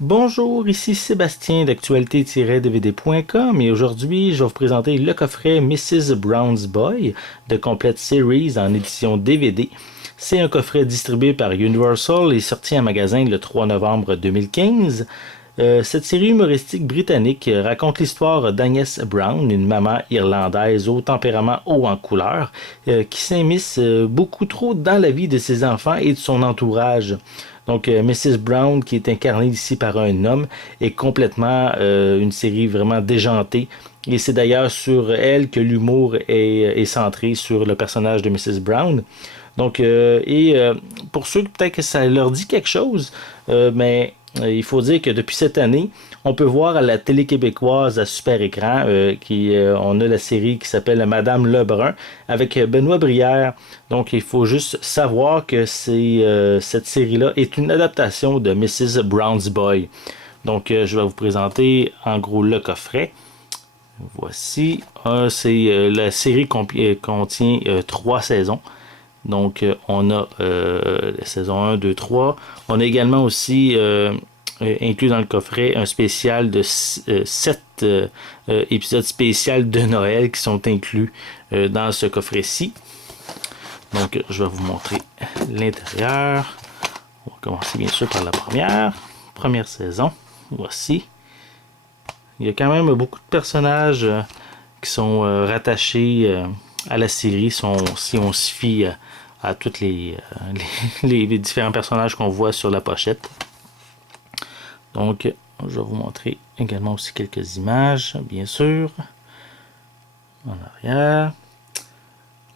Bonjour, ici Sébastien d'actualité-dvd.com et aujourd'hui je vais vous présenter le coffret Mrs. Brown's Boy de Complete Series en édition DVD. C'est un coffret distribué par Universal et sorti en magasin le 3 novembre 2015. Cette série humoristique britannique raconte l'histoire d'Agnès Brown, une maman irlandaise au tempérament haut en couleur, qui s'immisce beaucoup trop dans la vie de ses enfants et de son entourage. Donc, Mrs. Brown, qui est incarnée ici par un homme, est complètement une série vraiment déjantée. Et c'est d'ailleurs sur elle que l'humour est centré sur le personnage de Mrs. Brown. Donc, pour ceux que peut-être que ça leur dit quelque chose, mais il faut dire que depuis cette année, on peut voir à la télé québécoise à super écran, on a la série qui s'appelle Madame Lebrun avec Benoît Brière. Donc il faut juste savoir que cette série-là est une adaptation de Mrs. Brown's Boy. Donc je vais vous présenter en gros le coffret. Voici, la série contient 3 saisons. Donc, on a la saison 1, 2, 3. On a également aussi inclus dans le coffret un spécial de 7 épisodes spéciaux de Noël qui sont inclus dans ce coffret-ci. Donc, je vais vous montrer l'intérieur. On va commencer bien sûr par la première saison. Voici. Il y a quand même beaucoup de personnages qui sont rattachés à la série si on se fie à tous les différents personnages qu'on voit sur la pochette. Donc, je vais vous montrer également aussi quelques images, bien sûr. En arrière.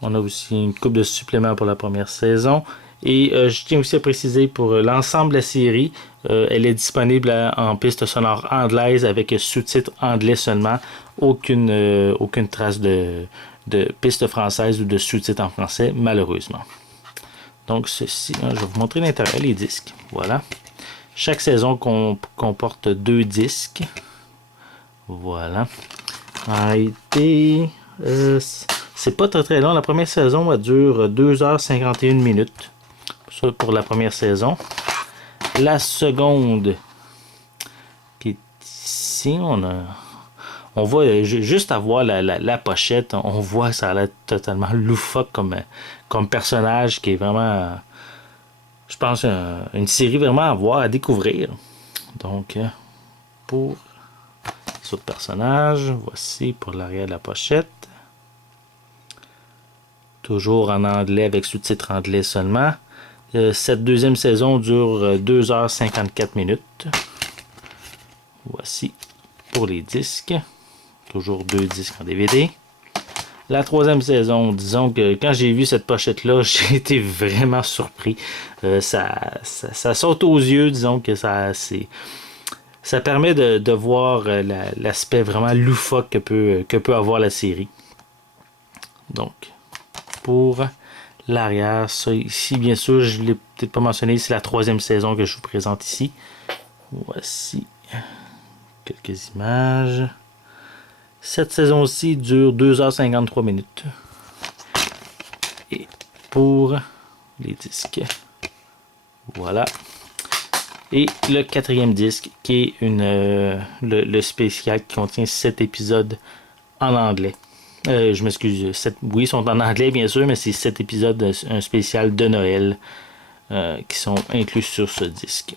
On a aussi une coupe de suppléments pour la première saison. Et je tiens aussi à préciser pour l'ensemble de la série, elle est disponible en piste sonore anglaise avec sous-titres anglais seulement. Aucune trace de piste française ou de sous-titres en français, malheureusement. Donc ceci, je vais vous montrer l'intérieur, les disques. Voilà. Chaque saison comporte 2 disques. Voilà. A été... c'est pas très très long. La première saison, elle dure 2h51 minutes. Ça pour la première saison. La seconde, qui est ici, on voit juste à voir la pochette, on voit ça a l'air totalement loufoque comme personnage qui est vraiment, je pense, une série vraiment à voir, à découvrir. Donc, pour ce personnage, voici pour l'arrière de la pochette. Toujours en anglais avec sous-titres anglais seulement. Cette deuxième saison dure 2h54 minutes. Voici pour les disques. Toujours 2 disques en DVD. La troisième saison, disons que quand j'ai vu cette pochette-là, j'ai été vraiment surpris. Ça saute aux yeux, disons que ça permet de voir l'aspect vraiment loufoque que peut avoir la série. Donc, pour l'arrière, ça ici, bien sûr, je ne l'ai peut-être pas mentionné, c'est la troisième saison que je vous présente ici. Voici quelques images. Cette saison-ci dure 2h53 minutes. Et pour les disques, voilà. Et le quatrième disque, qui est le spécial qui contient 7 épisodes en anglais. Je m'excuse, oui, ils sont en anglais bien sûr, mais c'est 7 épisodes, un spécial de Noël qui sont inclus sur ce disque.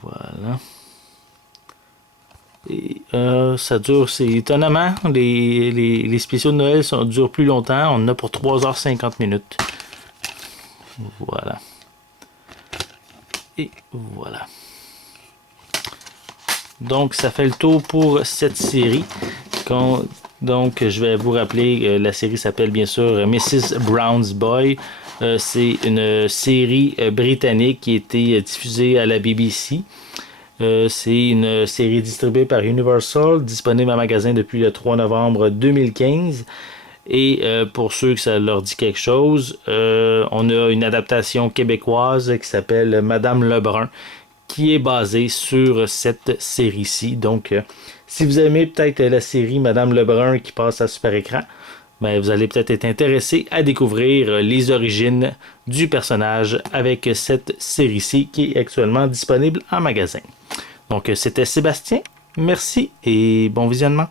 Voilà. Et ça dure, c'est étonnamment, les spéciaux de Noël durent plus longtemps. On en a pour 3h50 minutes. Voilà. Et voilà. Donc, ça fait le tour pour cette série. Donc, je vais vous rappeler, la série s'appelle bien sûr Mrs. Brown's Boy. C'est une série britannique qui a été diffusée à la BBC. C'est une série distribuée par Universal, disponible en magasin depuis le 3 novembre 2015. Et pour ceux que ça leur dit quelque chose, on a une adaptation québécoise qui s'appelle Madame Lebrun, qui est basée sur cette série-ci. Donc, si vous aimez peut-être la série Madame Lebrun qui passe à super écran, ben, vous allez peut-être être intéressé à découvrir les origines du personnage avec cette série-ci qui est actuellement disponible en magasin. Donc, c'était Sébastien. Merci et bon visionnement.